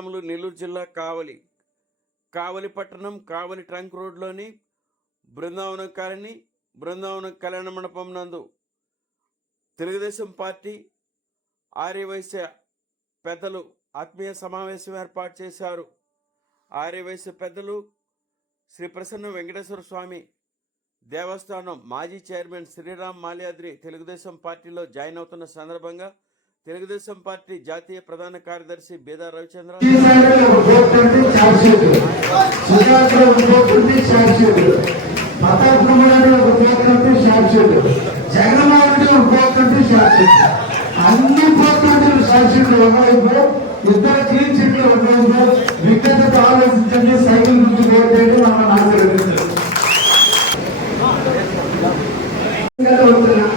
గ్రాములు నెల్లూరు జిల్లా కావలి కావలి పట్టణం కావలి ట్రంక్ రోడ్లోని బృందావనం కాలనీ బృందావనం కళ్యాణ మండపం నందు తెలుగుదేశం పార్టీ ఆర్యవైశ్య పెద్దలు ఆత్మీయ సమావేశం ఏర్పాటు చేశారు. ఆర్యవైశ్య పెద్దలు శ్రీ ప్రసన్న వెంకటేశ్వర స్వామి దేవస్థానం మాజీ చైర్మన్ శ్రీరామ్ మాల్యాద్రి తెలుగుదేశం పార్టీలో జాయిన్ అవుతున్న సందర్భంగా తెలుగుదేశం పార్టీ జాతీయ ప్రధాన కార్యదర్శి బేదా రవిచంద్ర. అన్ని ఒకవైపు ఇద్దరు క్లీన్ చిట్లు ఒకవైపు విజ్ఞతతో ఆలోచించండి. సైకిల్ నుంచి బోర్డు అంటే మనం ఆశీర్వదించారు ఇంకా అవుతున్నా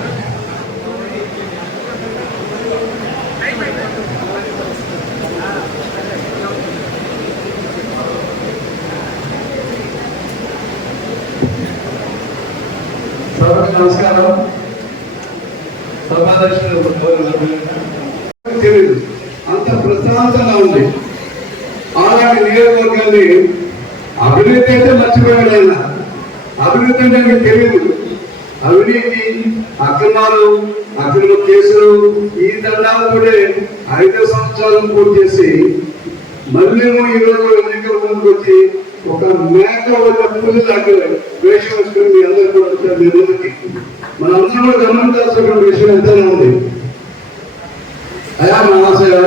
సభకు నమస్కారం సభాధ్యక్షుడు తెలియదు అంత ప్రశాంతంగా ఉంది. అలాంటి నియోజకవర్గాన్ని అభివృద్ధి అంటే మర్చిపోయాడు ఆయన. అభివృద్ధి అంటే ఆయనకు తెలియదు అవినీతి అక్రమాలు అక్రమ కేసులు ఈ దండాలు కూడా ఐదు సంవత్సరాలు పూర్తి చేసి మళ్ళీ ఈరోజు ఎన్నికల ముందుకు వచ్చి ఒక మేక ఒక పులి లాంటి వేషం వేసుకుని మీ అందరూ కూడా వచ్చారు. మీ ముందుకి మనందరం కూడా గమనించాల్సిన విషయం ఎంతైనా ఉంది. అయా మహాశయ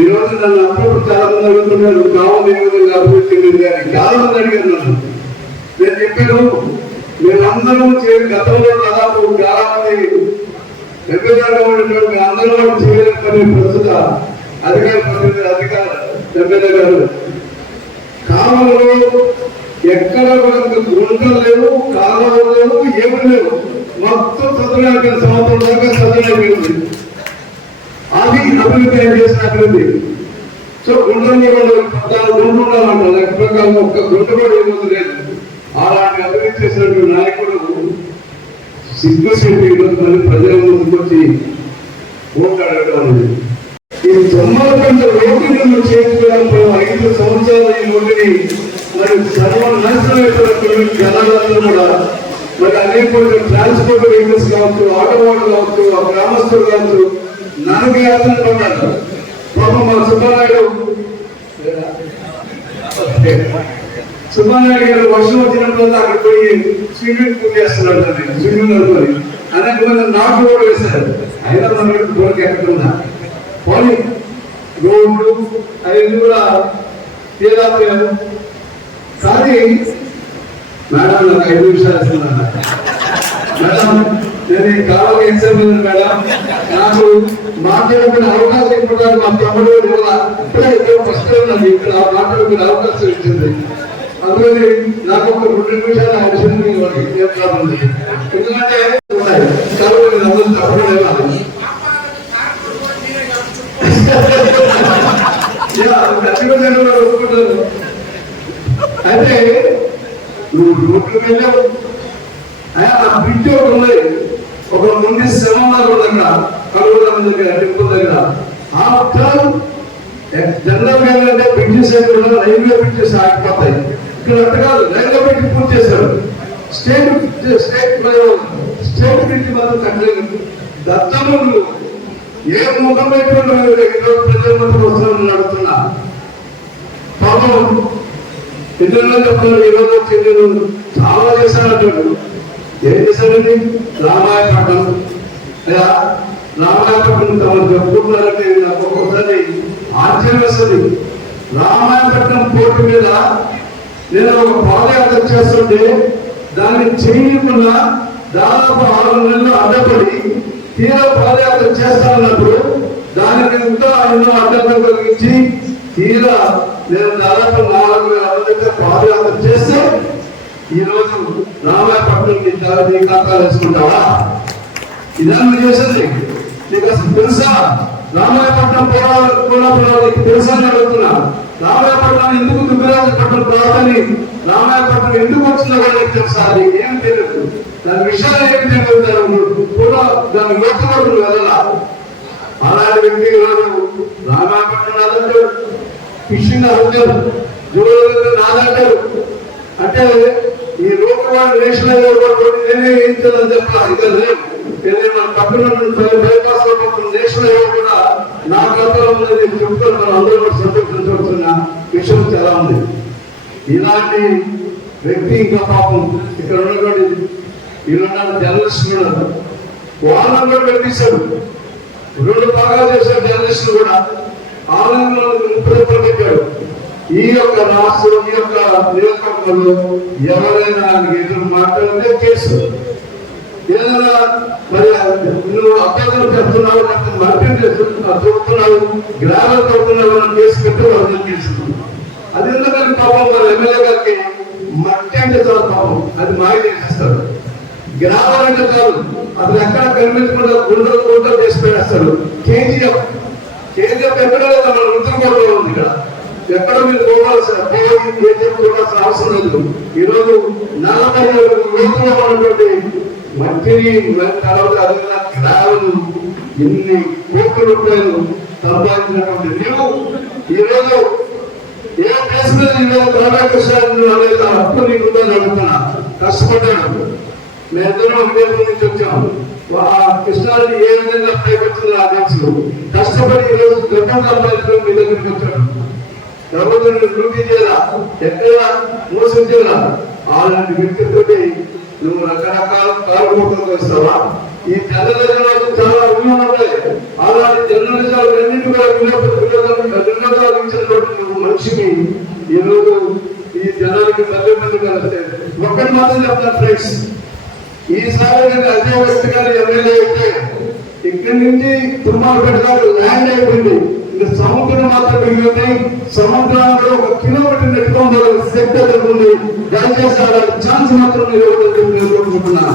ఈరోజు నన్ను అప్పుడు చాలా మంది అడుగుతున్నారు కావాలి ఏ విధంగా అభివృద్ధి చెందింది కానీ చాలా మంది అడిగారు నన్ను. నేను చెప్పాను మీరందరూ చేయ గతంలో దాదాపు చాలా మంది ఎమ్మెల్యేగా ఉన్నటువంటి అందరూ కూడా చేయలేని పని ప్రస్తుత అధికార ప్రతినిధి అధికార ఎమ్మెల్యే గారు కాలంలో ఎక్కడ మనకు గుంటలు లేవు కాలువలు లేవు ఏమి లేవు. మొత్తం చదువు సంవత్సరం దాకా చదువు అది అభివృద్ధి ఏం చేసిన సో గుంటలు పద్నాలుగు గుంటలు ఉండాలంట. లెక్క ప్రకారం ఒక్క గుంట కూడా ఏమవుతుంది లేదు. అలాంటి అభివృద్ధి చేసినటువంటి నాయకుడు సిగ్గు సిగ్గు ప్రజల ముందుకు వచ్చి ఓట్లాడటం అనేది. ఈ తొమ్మిది కంటే రోడ్డులను చేర్చుకోవడంతో ఐదు సంవత్సరాలు ఈ రోడ్డుని మరి సర్వనాశనం జనాలందరూ కూడా మరి అనేక ట్రాన్స్పోర్ట్ వెహికల్స్ కావచ్చు ఆటో వాళ్ళు కావచ్చు ఆ గ్రామస్తులు కావచ్చు నరక యాత్ర పడ్డారు. పాపం మా సుబ్బారాయుడు సుబ్బారాయుడు గారు వర్షం వచ్చినప్పుడు అక్కడ పోయి స్విమ్మింగ్ పూల్ చేస్తున్నాడు స్విమ్మింగ్ అనుకోని అనేక మంది నాటు కూడా వేశారు. అయినా మనకి దొరికి ఎక్కడున్నా. పోనీ రోడ్లు అవన్నీ కూడా తీరాపోయారు కానీ మేడం నాకు ఐదు నిమిషాలు ఇస్తున్నాను మేడం నేను ఈ కాలం ఎగ్జామ్ మేడం? నాకు మాట్లాడుకునే అవకాశం ఇప్పుడు మా తమ్ముడు కూడా ఇప్పుడే ఫస్ట్ నాకు ఇక్కడ మాట్లాడుకునే అవకాశం ఇచ్చింది. అందుకని నాకు ఒక రెండు నిమిషాలు ఆ విషయం ఎందుకంటే ఉన్నాయి చాలా మంది నమ్మకం తప్పకుండా అయితే నువ్వు రోడ్లు వెళ్ళావు అయ్యా నా బిడ్డ ఒకటి ఉంది. ఒక ముందు శివన్నారు దగ్గర కలుగురం దగ్గర టెంపుల్ దగ్గర. ఆ జనరల్ ఏంటంటే బ్రిడ్జెస్ అయితే రైల్వే బ్రిడ్జెస్ ఆగిపోతాయి. ఇక్కడ అట్ట కాదు. రైల్వే బ్రిడ్జ్ పూర్తి చేశారు. స్టేట్ స్టేట్ స్టేట్ బ్రిడ్జ్ మాత్రం కట్టలేదు. దత్తములు ఏ ముఖం పెట్టుకుంటూ ఈరోజు ప్రజల మధ్య పాపం ఇతరులు చెప్తున్నారు ఈ రోజు వచ్చి చాలా చేశానంటాడు ఏం చేశాడండి రామాయపట్నం. లేదా రామాయపట్నం తమను చెప్పుకుంటున్నారంటే నాకు ఒక్కొక్కసారి ఆశ్చర్యం వస్తుంది. రామాయపట్నం పోటీ మీద నేను ఒక పాదయాత్ర చేస్తుంటే దాన్ని చేయకుండా దాదాపు ఆరు నెలలు అడ్డపడి తీర పాదయాత్ర చేస్తానన్నప్పుడు దానికి ఇంకా ఎన్నో అడ్డంకులు కలిగించి తీరా నేను దాదాపు నాలుగు వేల మందితో పాదయాత్ర చేస్తే ఈ రోజు రామాయపట్నం నీ దా- ఖాతాలు వేసుకుంటావా? ఇదన్నా చేసింది. నీకు అసలు తెలుసా? రామాయపట్నం పోరాడు పోరాడు నీకు తెలుసా అని అడుగుతున్నా. రామాయపట్నం ఎందుకు దుబ్బరాజు పట్టణం రాదని రామాయపట్నం ఎందుకు వచ్చిందో కూడా నీకు తెలుసా? ఏం తెలియదు దాని విషయాలు ఏమి తెలియదు కూడా దాని లోతుపడుతుంది వెళ్ళాలా. అలాంటి వ్యక్తి ఈరోజు రామాయపట్నం ఫిషింగ్ అంటారు. జూలర్ నాదంటారు. అంటే ఈ రోడ్డు నేషనల్ నేనే ఏం చేయాలని చెప్పాలి. ఇదే లేదు. మన పక్కన బైపాస్లో నేషనల్ హైవే కూడా నా కథలో ఉన్నది చెప్తాను మనం అందరూ కూడా సంతోషించవలసిన విషయం చాలా ఉంది. ఇలాంటి వ్యక్తి ఇంకా పాపం ఇక్కడ ఉన్నటువంటి ఇలా జర్నలిస్ట్ కూడా వాళ్ళని కూడా రెండు బాగా చేశారు జర్నలిస్టులు కూడా. ఆన్లైన్ ముప్పై పెట్టారు ఈ యొక్క రాష్ట్రం ఈ యొక్క నియోజకవర్గంలో ఎవరైనా ఎదురు మాట్లాడితే కేసు. ఏదైనా మరి నువ్వు అభ్యర్థులు చెప్తున్నావు లేకపోతే మార్కెట్ చేస్తున్నావు చెబుతున్నావు గ్రామాలు చెబుతున్నావు అని కేసు పెట్టి అర్థం చేస్తున్నావు అది ఎందుకంటే పాపం మరి ఎమ్మెల్యే గారికి మట్టి అంటే చాలా పాపం. అది మాయ చేసేస్తారు. గ్రామాలంటే కాదు. అతను ఎక్కడ కనిపించకుండా గుండెలు గుండెలు చేసి పెట్టేస్తారు కేజీఎఫ్ కేజీఎఫ్ ఎక్కడ లేదు మన ఉత్తరకోటలో ఉంది ఇక్కడ. ఎక్కడ మీరు చూడాల్సిన కేజీఎఫ్ చూడాల్సిన అవసరం లేదు. ఈరోజు నలభై ఏడు ఉన్నటువంటి మట్టిని తర్వాత అదిగా గ్రాములు ఎన్ని కోట్ల రూపాయలు సంపాదించినటువంటి నీవు ఈరోజు ఏ కేసు మీద ఈరోజు రాధాకృష్ణ అనేది అప్పు నీకుందని అడుగుతున్నా. కష్టపడ్డాను మేమిద్దరం ఒకే నుంచి వచ్చాము. కృష్ణాన్ని ఏ విధంగా ప్రయత్నిస్తుందో ఆ తెలుసు. కష్టపడి ఈరోజు గతం సంపాదించడం మీ దగ్గరికి వచ్చాడు ప్రభుత్వం డ్యూటీ చేయాలా? ఎక్కడ మోసం చేయాలా? అలాంటి వ్యక్తితోటి నువ్వు రకరకాల కారుకోవడం వస్తావా? ఈ జర్నలిజం చాలా విలువ ఉంటాయి అలాంటి జర్నలిజాలు అన్నింటి కూడా వినోదాలు ఇచ్చినటువంటి నువ్వు మనిషికి ఈరోజు ఈ జనానికి తల్లి మంది కలిస్తే ఒక్కటి మాత్రం చెప్తాను ఫ్రెండ్స్. ఈసారి నేను అదే వ్యక్తి గారు ఎమ్మెల్యే అయితే ఇక్కడి నుంచి తిరుమల గారు ల్యాండ్ అయిపోయింది. ఇంకా సముద్రం మాత్రం మిగిలింది సముద్రంలో ఒక కిలోమీటర్ నెట్టుకోవడం శక్తి ఎదుర్కొంది దయచేసి ఛాన్స్ మాత్రం నేను కోరుకుంటున్నాను